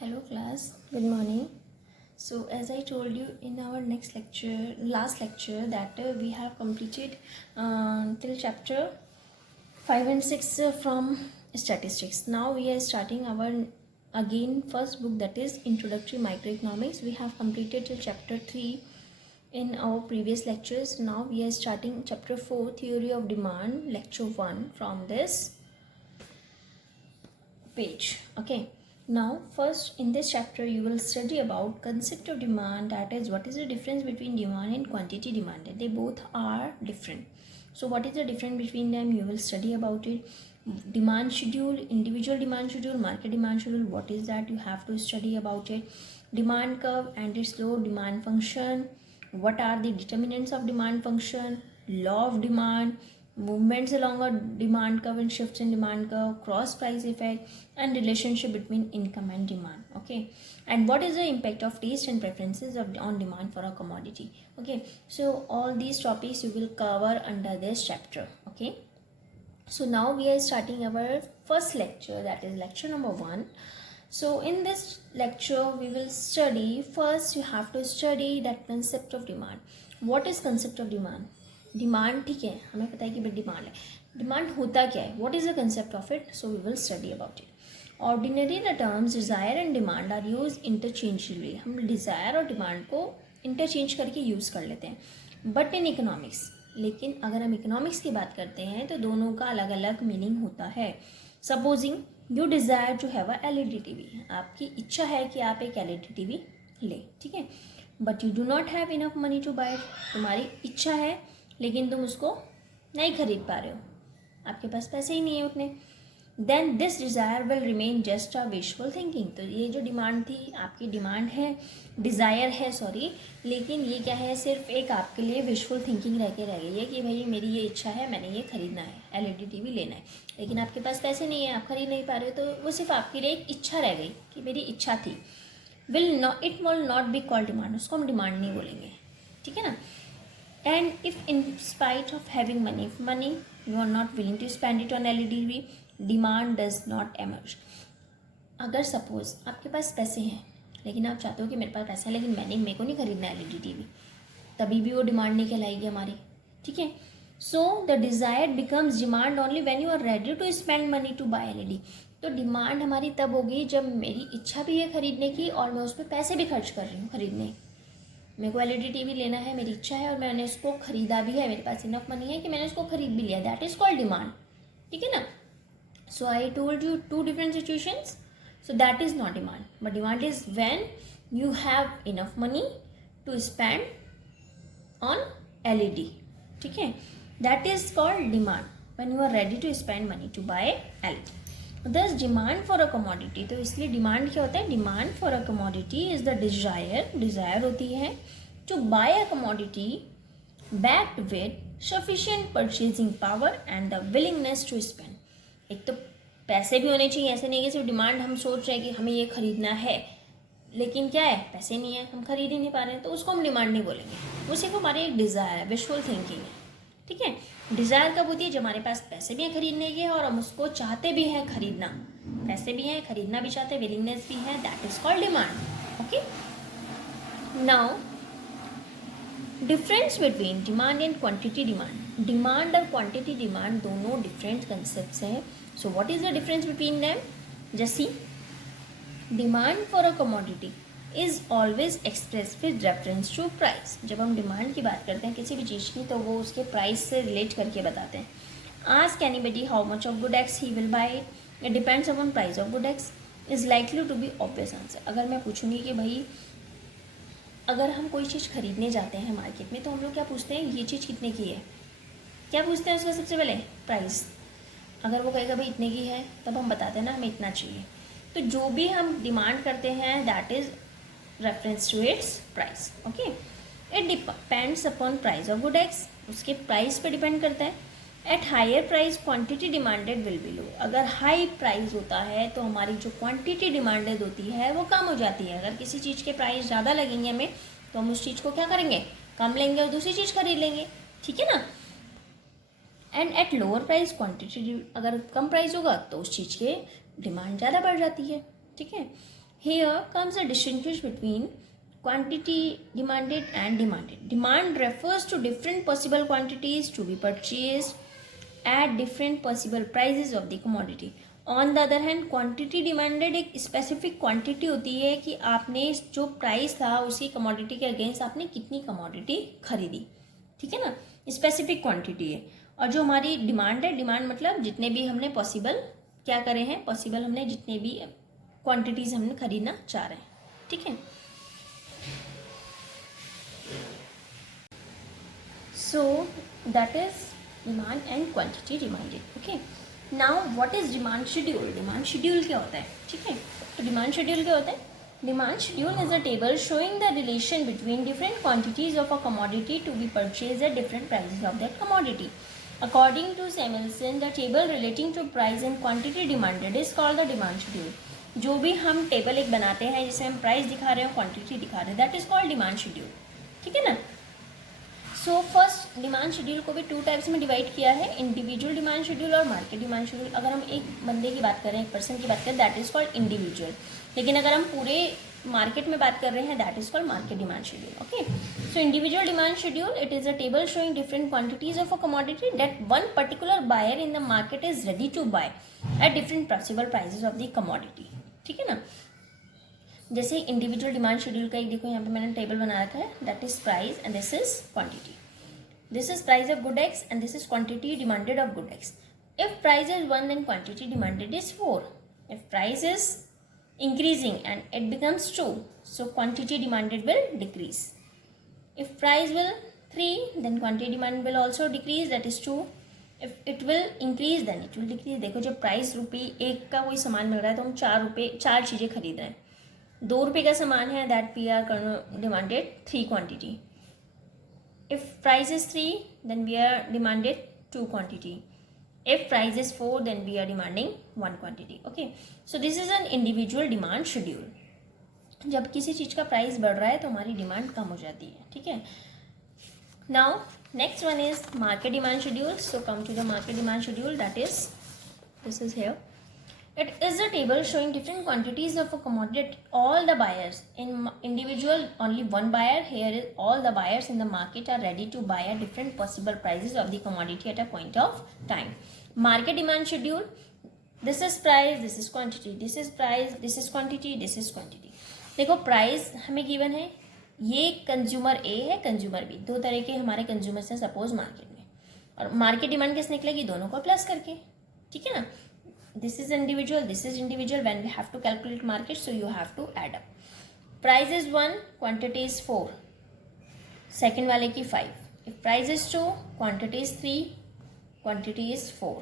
Hello class, good morning. So as I told you in our last lecture that we have completed till chapter 5 and 6 from statistics. Now we are starting our again first book, that is Introductory Microeconomics. We have completed till chapter 3 in our previous lectures. Now we are starting chapter 4, Theory of Demand, lecture 1 from this page. Okay, now first in this chapter you will study about concept of demand, that is what is the difference between demand and quantity demanded. They both are different, so what is the difference between them you will study about it. Demand schedule, individual demand schedule, market demand schedule, what is that, you have to study about it. Demand curve and its law, demand function, what are the determinants of demand function, law of demand, movements along a demand curve and shifts in demand curve, cross price effect, and relationship between income and demand. Okay, and what is the impact of taste and preferences on demand for a commodity. Okay, so all these topics you will cover under this chapter. Okay, so now we are starting our first lecture, that is lecture number 1. So in this lecture we will study, first you have to study that concept of demand. What is concept of demand? Demand, ठीक है, हमें पता है कि भाई demand है, demand होता क्या है, what is the concept of it, so we will study about it. Ordinary the terms desire and demand are use interchangeably. हम डिज़ायर और डिमांड को इंटरचेंज करके यूज़ कर लेते हैं, बट इन इकोनॉमिक्स, लेकिन अगर हम इकोनॉमिक्स की बात करते हैं तो दोनों का अलग अलग मीनिंग होता है. सपोजिंग यू डिज़ायर जो है वह LED TV, आपकी इच्छा है कि आप एक LED TV ले, ठीक है, but you do not have enough money to buy it. तुम्हारी इच्छा है लेकिन तुम उसको नहीं खरीद पा रहे हो, आपके पास पैसे ही नहीं है उतने. Then this desire will remain just a wishful thinking. तो ये जो डिमांड थी, आपकी डिमांड है, डिज़ायर है सॉरी, लेकिन ये क्या है, सिर्फ एक आपके लिए विशफुल थिंकिंग रह गई है कि भाई मेरी ये इच्छा है, मैंने ये खरीदना है, LED TV लेना है, लेकिन आपके पास पैसे नहीं है, आप खरीद नहीं पा रहे हो, तो वो सिर्फ आपके लिए एक इच्छा रह गई कि मेरी इच्छा थी. It will not be called demand, उसको हम डिमांड नहीं बोलेंगे, ठीक है ना. And if in spite of having money you are not willing to spend it on LED TV, demand does not emerge. अगर सपोज आपके पास पैसे हैं लेकिन आप चाहते हो कि मेरे पास पैसा है लेकिन मेरे को नहीं खरीदना LED TV, तभी भी वो डिमांड नहीं कहलाएगी हमारी, ठीक है. So the desire becomes demand only when you are ready to spend money to buy LED. तो डिमांड हमारी तब होगी जब मेरी इच्छा भी है खरीदने की और मैं उस पर पैसे भी खर्च कर रही हूँ खरीदने. मेरे को LED TV लेना है, मेरी इच्छा है और मैंने उसको खरीदा भी है, मेरे पास इनफ मनी है कि मैंने उसको खरीद भी लिया, दैट इज कॉल्ड डिमांड, ठीक है ना. So I told you 2 different situations. So that is not demand, but demand is when you have enough money to spend on LED, ठीक है, that is called demand when you are ready to spend money to buy LED. Thus demand for a commodity, तो इसलिए demand क्या होता है, demand for a commodity is the desire होती है to buy a commodity backed with sufficient purchasing power and the willingness to spend. एक तो पैसे भी होने चाहिए, ऐसे नहीं कि सिर्फ डिमांड हम सोच रहे हैं कि हमें ये खरीदना है लेकिन क्या है, पैसे नहीं है, हम खरीद ही नहीं पा रहे हैं, तो उसको हम डिमांड नहीं बोलेंगे, वो सिर्फ हमारी एक डिज़ायर है, विशफुल थिंकिंग है, ठीक है. डिज़ायर कब होती है, जब हमारे पास पैसे भी हैं खरीदने के और हम उसको चाहते भी हैं खरीदना, पैसे भी हैं, खरीदना भी चाहते हैं, विलिंगनेस भी है, that is called demand. Okay, now difference between demand and quantity demand. Demand और क्वांटिटी डिमांड दोनों डिफरेंट कंसेप्ट्स हैं. So what is the difference between them, जैसी demand for a commodity is always express with reference to price. जब हम demand की बात करते हैं किसी भी चीज़ की, तो वो उसके प्राइस से रिलेट करके बताते हैं. Ask anybody how much of good X he will buy it, it depends upon price of good X is likely to be obvious answer. अगर मैं पूछूंगी कि भाई अगर हम कोई चीज़ खरीदने जाते हैं मार्केट में, तो हम लोग क्या पूछते हैं, ये चीज़ कितने की है, क्या पूछते हैं उसका सबसे पहले, प्राइस. अगर वो कहेगा भाई इतने की है, तब हम बताते हैं ना हमें इतना चाहिए. तो जो भी हम डिमांड करते हैं that is reference to its price. Okay, it depends upon price of good X, उसके प्राइस पे डिपेंड करता है. At higher price quantity demanded will be low. अगर हाई प्राइस होता है तो हमारी जो क्वांटिटी डिमांडेड होती है वो कम हो जाती है. अगर किसी चीज़ के प्राइस ज़्यादा लगेंगे हमें, तो हम उस चीज़ को क्या करेंगे, कम लेंगे और दूसरी चीज़ खरीद लेंगे, ठीक है ना. And at lower price quantity, अगर कम प्राइस होगा तो उस चीज़ के डिमांड ज़्यादा बढ़ जाती है, ठीक है. Here comes a distinction between quantity demanded and demanded. Demand refers to different possible quantities to be purchased at different possible prices of the commodity. On the other hand quantity demanded एक specific quantity होती है कि आपने जो price था उसी commodity के against आपने कितनी कमोडिटी खरीदी, ठीक है ना, स्पेसिफिक क्वांटिटी है. और जो हमारी डिमांड है, डिमांड मतलब जितने भी हमने पॉसिबल क्या करे हैं, पॉसिबल हमने जितने भी क्वांटिटीज हमने खरीदना चाह रहे हैं, ठीक है. सो that is demand and quantity demanded. Okay, now what is demand schedule. Demand schedule क्या होता है, ठीक है. तो डिमांड शेड्यूल क्या होता है. Demand schedule is a table showing the relation between different quantities of a commodity to be purchase at different prices of that commodity. According to Samuelson, the table relating to price and quantity demanded is called the demand schedule. जो भी हम table एक बनाते हैं जिसमें हम price दिखा रहे हैं, क्वांटिटी दिखा रहे हैं, that is called demand schedule, ठीक है ना. सो फर्स्ट डिमांड शेड्यूल को भी टू टाइप्स में डिवाइड किया है, इंडिविजुअल डिमांड शेड्यूल और मार्केट डिमांड शेड्यूल. अगर हम एक बंदे की बात करें, एक पर्सन की बात करें, दैट इज कॉल्ड इंडिविजुअल. लेकिन अगर हम पूरे मार्केट में बात कर रहे हैं, that is called market demand schedule. Okay, so individual demand schedule, it is a table showing different quantities of a commodity that one particular buyer in the market is ready to buy at different possible prices of the commodity, ठीक है ना. जैसे individual demand schedule का एक देखो यहाँ पे मैंने टेबल बना रखा है, that is price and this is quantity. This is price of good X and this is quantity demanded of good X. If price is 1, then quantity demanded is 4. If price is increasing and it becomes 2, so quantity demanded will decrease. If price will 3, then quantity demanded will also decrease, that is 2. If it will increase, then it will decrease. देखो जब price ₹1 का कोई सामान मिल रहा है तो हम चार चीज़ें खरीद रहे हैं. ₹2 का सामान है, that we are demanded 3 quantity. If price is 3, then we are demanded 2 quantity. If price is 4, then we are demanding 1 quantity. Okay, so this is an individual demand schedule. जब किसी चीज़ का प्राइस बढ़ रहा है तो हमारी डिमांड कम हो जाती है, ठीक है. Now next one is market demand schedule. So come to the market demand schedule, that is this is here. It is a table showing different quantities of a commodity. All the buyers in individual, only one buyer. Here is all the buyers in the market are ready to buy at different possible prices of the commodity at a point of time. Market demand schedule. This is price, this is quantity, this is price, this is quantity, this is quantity. देखो price हमें given है, ये consumer A है, consumer B, दो तरह के हमारे consumers हैं सपोज मार्केट में, और मार्केट डिमांड कैसे निकलेगी, दोनों को प्लस करके, ठीक है ना. This is individual, this is individual. When we have to calculate market, so you have to add up. Price is 1, quantity is 4. Second वाले की 5. If price is 2, quantity is 3, quantity is 4.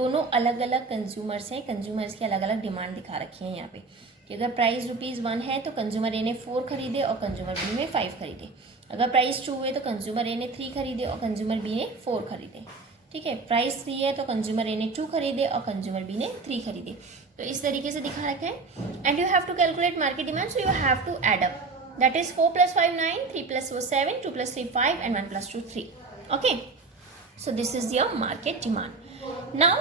दोनों अलग अलग consumers हैं, consumers की अलग अलग demand दिखा रखी है यहाँ पे कि अगर प्राइस ₹1 है तो कंज्यूमर ए ने 4 खरीदे और कंज्यूमर बी ने 5 खरीदे. अगर प्राइस 2 है तो कंज्यूमर ए ने 3 खरीदे और कंज्यूमर बी ने 4 खरीदे, ठीक है. प्राइस 3 है तो कंज्यूमर ए ने 2 खरीदे और कंज्यूमर बी ने 3 खरीदे. तो इस तरीके से दिखा रखा है. And you have to calculate market demand, so you have to add up, that is 4 + 5 9, 3 + 4 7, 2 + 3 5 and 1 + 2 3. Okay, so this is your market demand. Now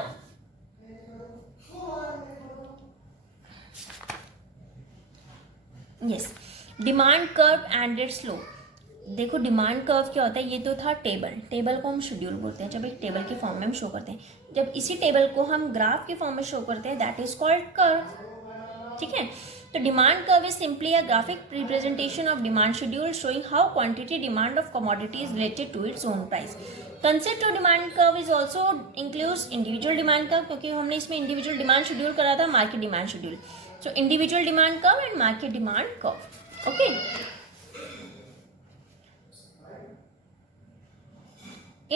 yes, demand curve and it's slope. देखो डिमांड कर्व क्या होता है, ये तो था table को हम schedule बोलते हैं जब एक टेबल के फॉर्म में हम शो करते हैं. जब इसी टेबल को हम ग्राफ के फॉर्म में शो करते हैं, दैट इज कॉल्ड कर्व, ठीक है. तो demand curve is simply a graphic representation of demand schedule showing how quantity demand of commodity is related to its own price. Concept of demand curve is also includes individual demand curve, क्योंकि हमने इसमें individual demand schedule करा था, market demand schedule. So individual demand curve and market demand curve. Okay,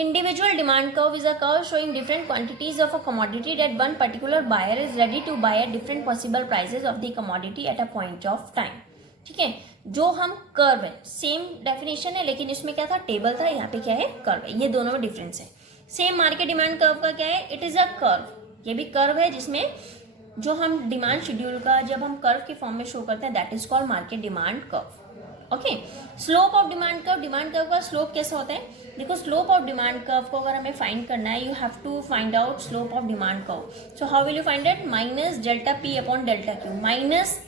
individual demand curve is a curve showing different quantities of a commodity that one particular buyer is ready to buy at different possible prices of the commodity at a point of time. ठीक है, जो हम curve है, same definition है लेकिन इसमें क्या था, टेबल था, यहाँ पे क्या है, कर्व है. ये दोनों में डिफरेंस है. सेम मार्केट डिमांड कर्व का क्या है, इट इज अ कर्व, ये भी कर्व है जिसमें जो हम डिमांड शेड्यूल का जब हम कर्व के फॉर्म में शो करते हैं, that is called market demand curve. Okay, slope of demand curve का स्लोप कैसा होता है. देखो स्लोप ऑफ डिमांड कर्व को अगर हमें फाइंड करना है, you have to find out slope of demand curve. So how will you find it, -Δp/Δq, minus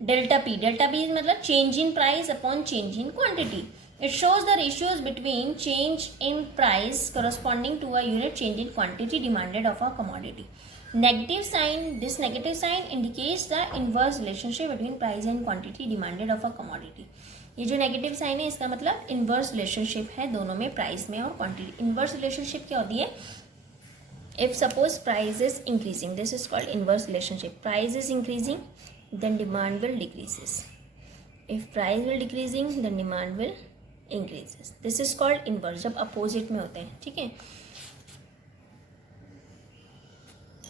delta P मतलब change in price upon change in quantity. It shows the ratios between change in price corresponding to a unit change in quantity demanded of a commodity. Negative sign, this negative sign indicates the inverse relationship between price and quantity demanded of a commodity. ये जो negative sign है इसका मतलब inverse relationship है दोनों में, price में और क्वांटिटी. इन्वर्स रिलेशनशिप क्या होती है? If suppose price is increasing, this is called inverse relationship. Price is increasing, then demand will decreases. If price will decreasing, then demand will increases. This is called inverse, जब opposite में होते हैं. ठीक है,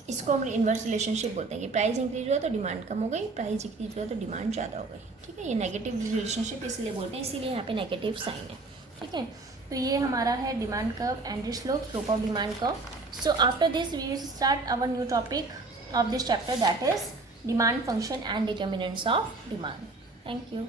इसको हम इन्वर्स रिलेशनशिप बोलते हैं कि प्राइस इंक्रीज हुआ तो डिमांड कम हो गई, प्राइस डिक्रीज हुआ तो डिमांड ज़्यादा हो गई. ठीक है, ये नेगेटिव रिलेशनशिप इसलिए बोलते हैं, इसीलिए यहाँ पे नेगेटिव साइन है. ठीक है, तो ये हमारा है demand curve and slope of demand curve. So after this we will start our new topic of this chapter, that is demand function and determinants of demand. Thank you.